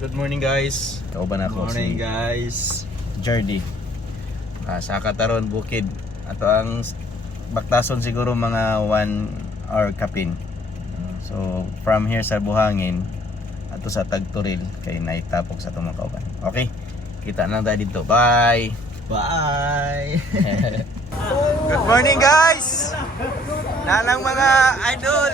Good morning guys. Kauban ako Morning si guys. Jardy. Sa Kataron Bukid. Ato ang baktason siguro mga 1 hour kapin. So from here sa Buhangin ato sa Tagturil kay naitapok sa itong mga kauban. Okay, kita na tayo dito. Bye! Bye. Good morning guys! Nanang mga idol!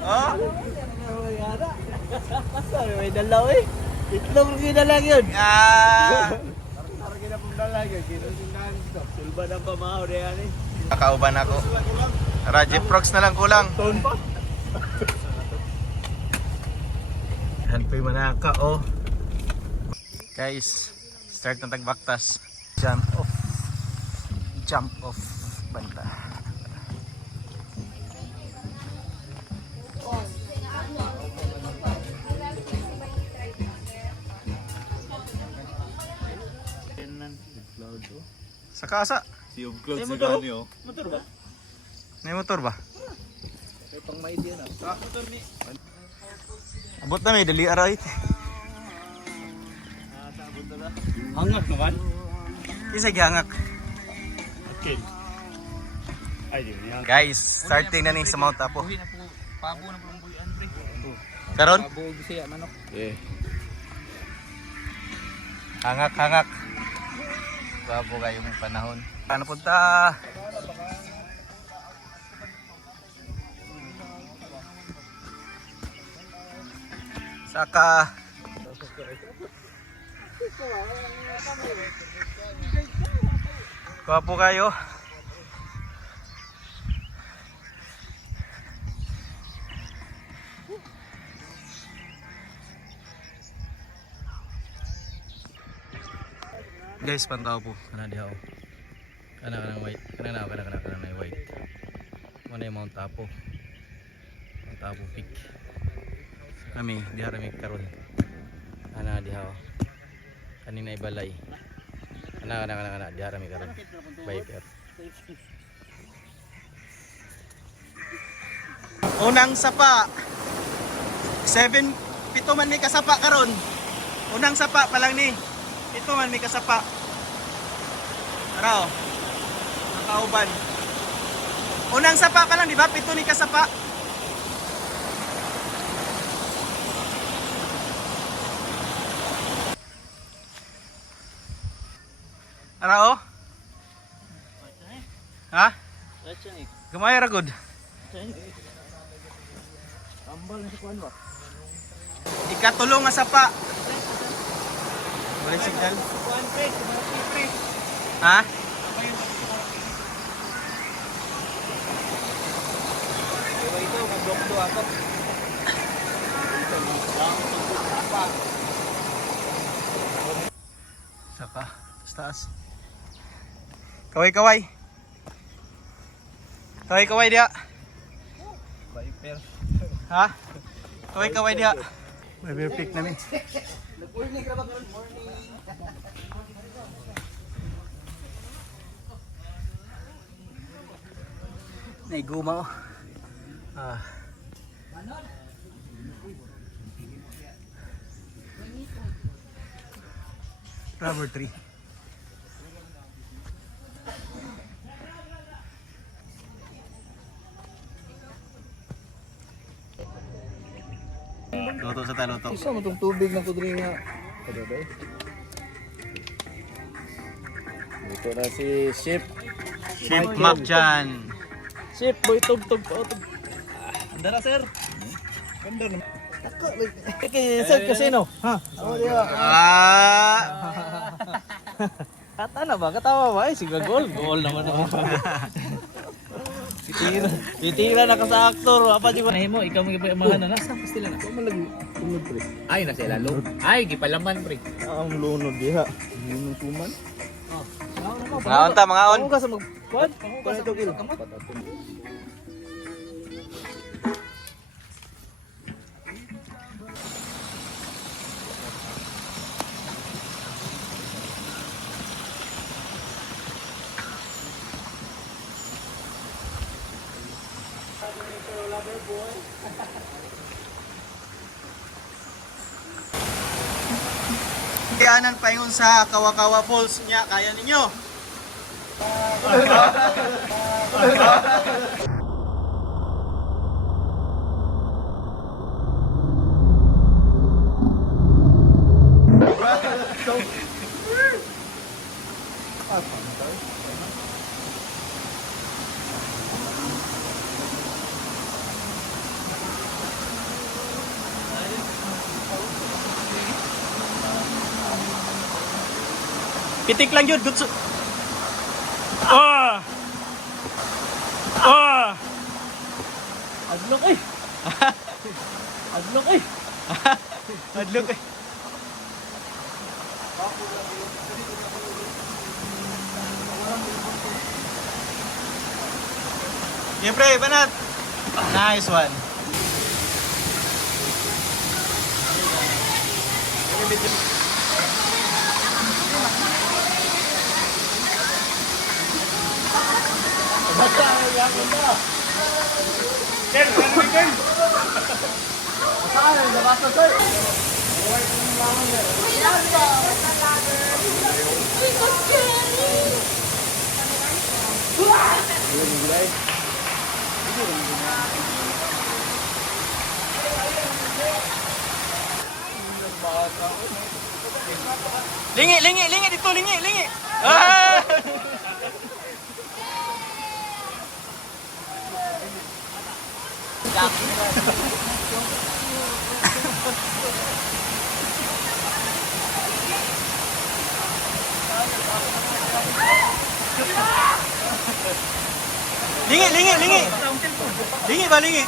Oh? Sorry, may dalaw eh. Itlog na lang yun. Sulba ng pamahaw na yan eh. Kakauban ako. Rajiv Prox na lang kulang. Taon pa? Hanpoy manaka oh. Guys, start na tagbaktas. Jump off. Jump off banda. Sa kasa. Si Ugklod May sa motor, gani oh. Motor ba? May motor ba? May pang maidi na. Motor ni. Abot na may dali aray. Abot na. Hangak naman. Isa gihangak. Okay. Ay, di niya. Guys, starting na ning sa Mount Apo. Buhi na po. Pabo na po ang buhi Andre. Karon? Pabo siya manok. Eh. Hangak. Babo kayo may panahon. Ano punta? Saka. Gwapo kayo. Guys, pantaw po. Kana diha oh. Kana white. Kana white. Mo na yung Mount Apo. Mount Apo Peak. Kami diha rami karon. Kana diha oh. Kanina ibalay. Kana diha rami karon. Viper. Unang sapa. 7 man may kasapa karon. Unang sapa pa lang ni. Ito man may kasapa. Tara oh. Nakauban. Unang sapa pa lang, di ba? 7 ni kasapa. Tara oh. Ha? Gamay ra gud. Tambal na sa kuan ba? Ikatulong nga sapa. Wala signal. Kuan pre, pre. Ha? Pero ito, mag-dokdo ako. Saka, taas. Kaway. Kaway dia. Viper. Ha? Kaway dia. May pick na ni. Nag-morning ka ba? Morning. Naiguma oh. Rubber tree. Luto sa taluto. Isa mo itong tubig na kudri nga. Ito na si Ship. Ship map dyan. Ship, boy, tug-tug. Anda na, sir. Ganda naman. Sir, casino. Ha? Kata na ba? Katawa ba? Ay, sige, goal. Goal naman ako. Titira na ka sa aktor. Apa di ba? Mo, ikaw mo gipamahan na. Nasa pastila na. Kung malagi. Tunod, pre. Ay, nasa ilalo. Ay, gipalaman, pre. Ang lunod, diha. Lunod kuman. Mga on ta, mga on. Pangugas sa mag-kuhan. Pangugas sa mag-kamot. gianan paingon sa Kawakawa Falls nya kaya ninyo. Pitik lang yun, gutso. Ah! Ah! Adlok eh. Adlok eh. Adlok eh. Siyempre, banat. Nice one. Lingi, lingi, lingi dito, lingi, lingi. Ah! Lingi, lingi, lingi. Lingi ba, lingi?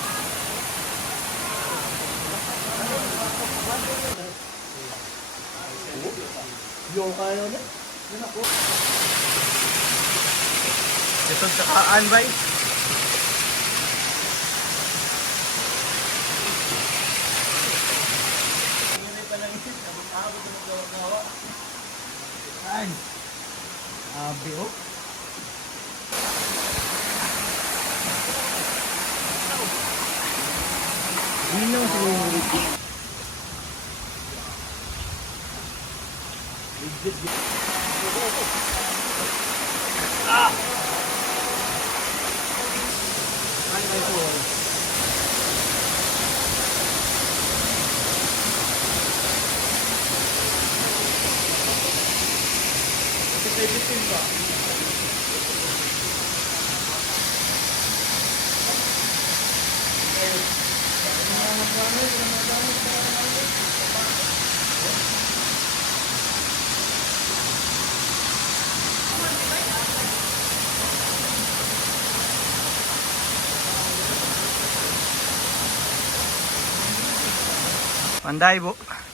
Ito sa kaan ba? Abio. Dino si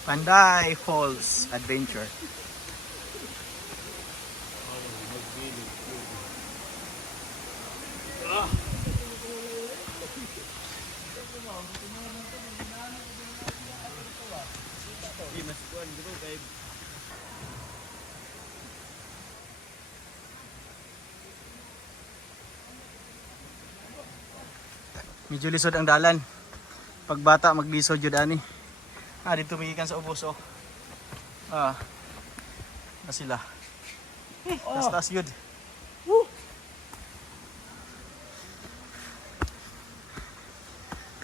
Panday Falls Adventure. Medyo lisod ang dalan. Pagbata maglisod jud ani. Dito migikan sa ubos oh. Na sila. Tas yun.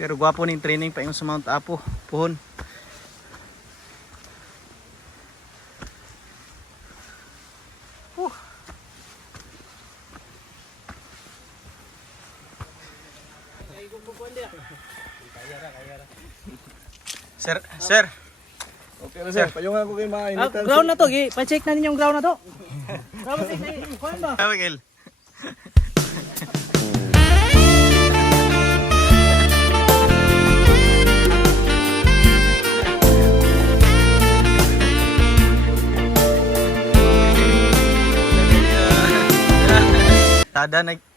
Pero gwapo ning training pa yung sa Mount Apo, puhon. Sir. Okay na sir, payungan ko kayo mainitan. Ground na to, pa-check na ninyong ground na to. Ground na to, kuhan ba? Miguel.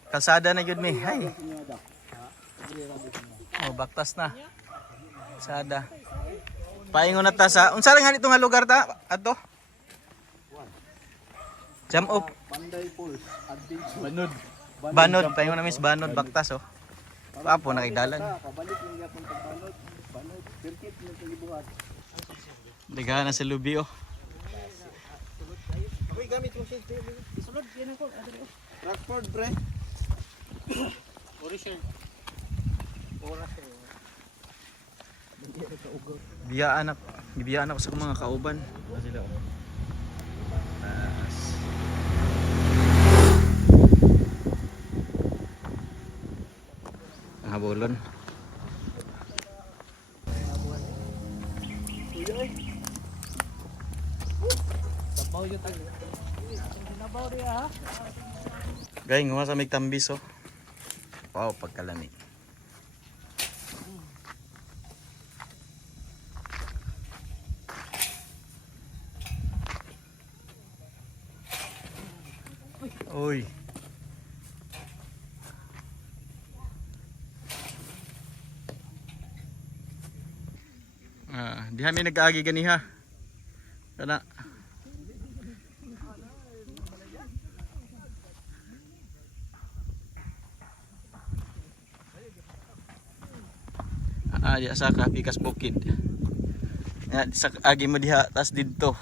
Kalsada na yun mi. Hay. Oh, baktas na. Kalsada. Paingon na ta sa unsa nga dito nga lugar ta adto? Jump up. Panday Falls, Adventure. Banod, paingon na mis Banod baktas oh. Papo na kay dalan. Pabalik lang gyapon pag Banod. Circuit ng kalibuhat. Ligahan na sa lubi oh. gamit mo siya. Isulod, yan ako. Rockford, pre. Ori sir. Ora sir. Biyaan ako sa mga kauban. Sila oh. Taas. Ang habulon. Sabaw yung tag. Sabaw rin ha. Gay, nga sa may tambis oh. Wow, pagkalami. Uy. Di kami nag-aagi ganiha. Kana. Di sa ka pikas bukid. Ya sa agi mo diha tas didto.